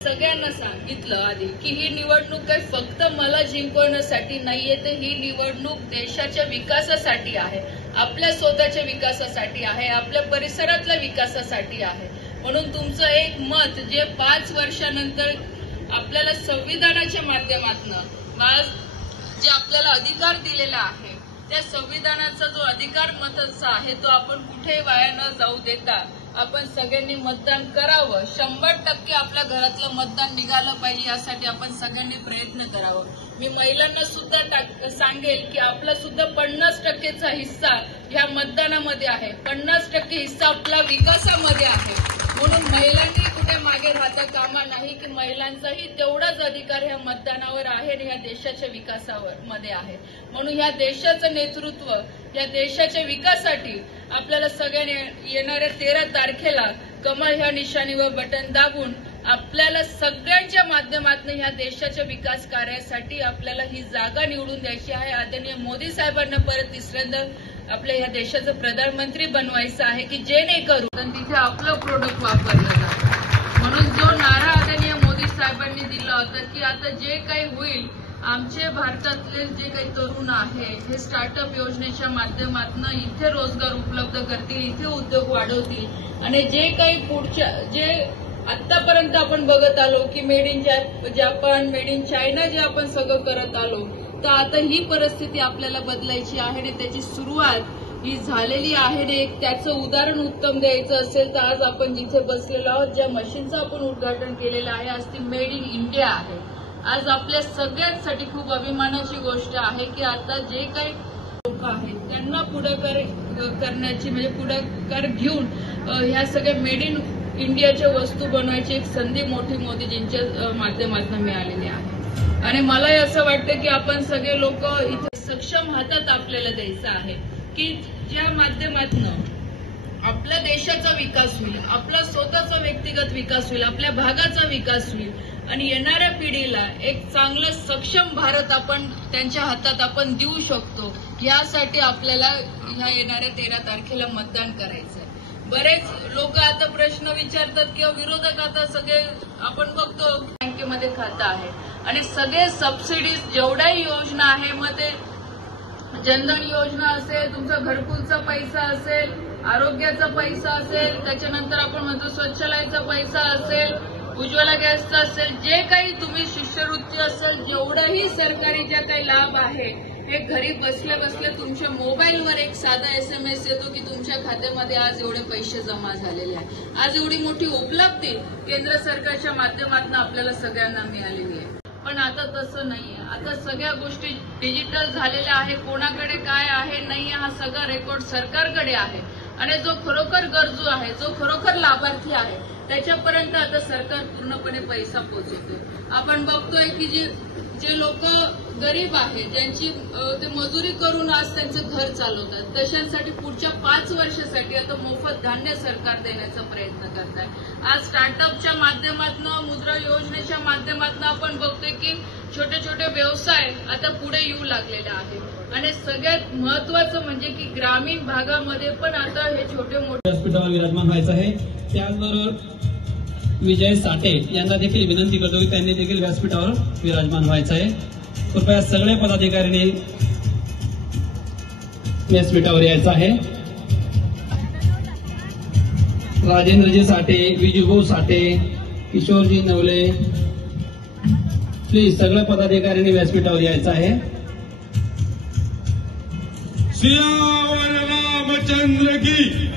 सगळ्यांना सांगितलं आधी की ही निवडणूक काही फक्त मला जिंकवण्यासाठी नाहीये, तर ही निवडणूक देशाच्या विकासासाठी आहे, आपल्या स्वतःच्या विकासासाठी आहे, आपल्या परिसरातल्या विकासासाठी आहे. म्हणून तुमचं एक मत जे 5 वर्षानंतर आपल्याला संविधानाच्या माध्यमातून जे आपल्याला अधिकार दिलेला आहे, त्या संविधानाचा जो अधिकार मताचा आहे तो आपण कुठे वाया न जाऊ देता आपण सगळ्यांनी मतदान करावं. 100% आपल्या घरातलं मतदान निघालं पाहिजे, यासाठी आपण सगळ्यांनी प्रयत्न करावं. मी महिलांना सुद्धा सांगेल की आपला सुद्धा 50%चा हिस्सा ह्या मतदानामध्ये आहे, 50% हिस्सा आपला विकासामध्ये आहे. म्हणून महिलांनी कुठे मागे राहता कामा नाही की महिलांचाही तेवढाच अधिकार ह्या मतदानावर आहे आणि ह्या देशाच्या विकासावर मध्ये आहे. म्हणून ह्या देशाचं नेतृत्व, या देशाच्या विकासासाठी आपल्याला सगळ्यांनी येणाऱ्या 13 तारखेला कमळ ह्या निशाणीवर बटन दाबून आपल्याला सगळ्यांच्या माध्यमातून ह्या देशाच्या विकास कार्यासाठी आपल्याला ही जागा निवडून द्यायची आहे. आदरणीय मोदी साहेबांना परत तिसऱ्यांदा आपल्या ह्या देशाचं प्रधानमंत्री बनवायचं आहे की जेणेकरून तिथे आपलं प्रोडक्ट वापरलं जातं. म्हणून जो नारा आदरणीय मोदी साहेबांनी दिला होता की आता जे काही होईल, आमचे भारतातले जे काही तरुण आहे हे स्टार्टअप योजनेच्या माध्यमातून इथे रोजगार उपलब्ध करतील, इथे उद्योग वाढवतील आणि जे काही पुढच्या जे आतापर्यंत आपण बघत आलो की made in Japan, made in China जे आपण सगळं करत आलो, तर आता ही परिस्थिती आपल्याला बदलायची आहे आणि त्याची सुरुवात ही झालेली आहे. एक त्याचं उदाहरण उत्तम द्यायचं असेल तर आज आपण जिथे बसलेलो आहोत, ज्या मशीनचं आपण उद्घाटन केलेलं आहे, आज ती मेड इन इंडिया आहे. आज आपल्या सगळ्यांसाठी खूप अभिमानाची गोष्ट आहे की आता जे काही लोक आहेत त्यांना पुढाकार करण्याची म्हणजे पुढाकार घेऊन ह्या सगळ्या मेड इन इंडियाच्या वस्तू बनवायची एक संधी मोठी मोदीजींच्या माध्यमातून मिळालेली आहे. आणि मलाही असं वाटतं की आपण सगळे लोक इथे सक्षम हातात आपल्याला द्यायचं आहे की ज्या माध्यमातून आपल्या देशाचा विकास होईल, आपला स्वतःचा व्यक्तिगत विकास होईल, आपल्या भागाचा विकास होईल आणि येणाऱ्या पिढीला एक चांगलं सक्षम भारत आपण त्यांच्या हातात आपण देऊ शकतो. यासाठी आपल्याला ह्या येणाऱ्या 13 तारखेला मतदान करायचंय. बरेच लोक आता प्रश्न विचारतात किंवा विरोधक आता सगळे आपण बघतो बँकेमध्ये खातं आहे आणि सगळे सबसिडीज जेवढ्याही योजना आहे, मग ते जनधन योजना असेल, तुमचा घरकुलचा पैसा असेल, आरोग्याचा पैसा असेल, त्याच्यानंतर आपण म्हणतो स्वच्छालयाचा पैसा असेल, उज्ज्वला गॅसचा असेल, जे काही तुम्ही शिष्यवृत्ती असेल, जेवढाही सरकारी ज्या काही लाभ आहे हे घरी बसल्या बसल्या तुमच्या मोबाईलवर एक साधा SMS येतो की तुमच्या खात्यामध्ये आज एवढे पैसे जमा झालेले आहे. आज एवढी मोठी उपलब्धी केंद्र सरकारच्या माध्यमातून आपल्याला सगळ्यांना मिळालेली आहे. पण आता तसं नाहीये. आता सगळ्या गोष्टी डिजिटल झालेल्या आहे. कोणाकडे काय आहे नाही, हा सगळा रेकॉर्ड सरकारकडे आहे आणि जो खरोखर गरजू आहे, जो खरोखर लाभार्थी आहे, त्याच्यापर्यंत आता सरकार पूर्णपणे पैसा पोहोचवते. आपण बघतोय की जे लोक गरीब आहेत, ज्यांची ते मजुरी करून आज त्यांचं घर चालवतात, तशांसाठी पुढच्या 5 वर्षासाठी आता मोफत धान्य सरकार देण्याचा प्रयत्न करत आहे. आज स्टार्टअपच्या माध्यमातून, मुद्रा योजनेच्या माध्यमातून आपण बघतोय की छोटे छोटे व्यवसाय आता पुढे येऊ लागलेले आहेत आणि सगळ्यात महत्वाचं म्हणजे की ग्रामीण भागामध्ये पण आता हे छोटे मोठे व्यासपीठावर विराजमान व्हायचं आहे. त्याचबरोबर विजय साठे यांना देखील विनंती करतो की त्यांनी देखील व्यासपीठावर विराजमान व्हायचं आहे. कृपया सगळे पदाधिकाऱ्यांनी व्यासपीठावर यायचं आहे. राजेंद्रजी साठे, विजूभाऊ साठे, किशोरजी नवले, प्लीज सगळ्या पदाधिकाऱ्यांनी व्यासपीठावर यायचं आहे. सियावर रामचंद्र की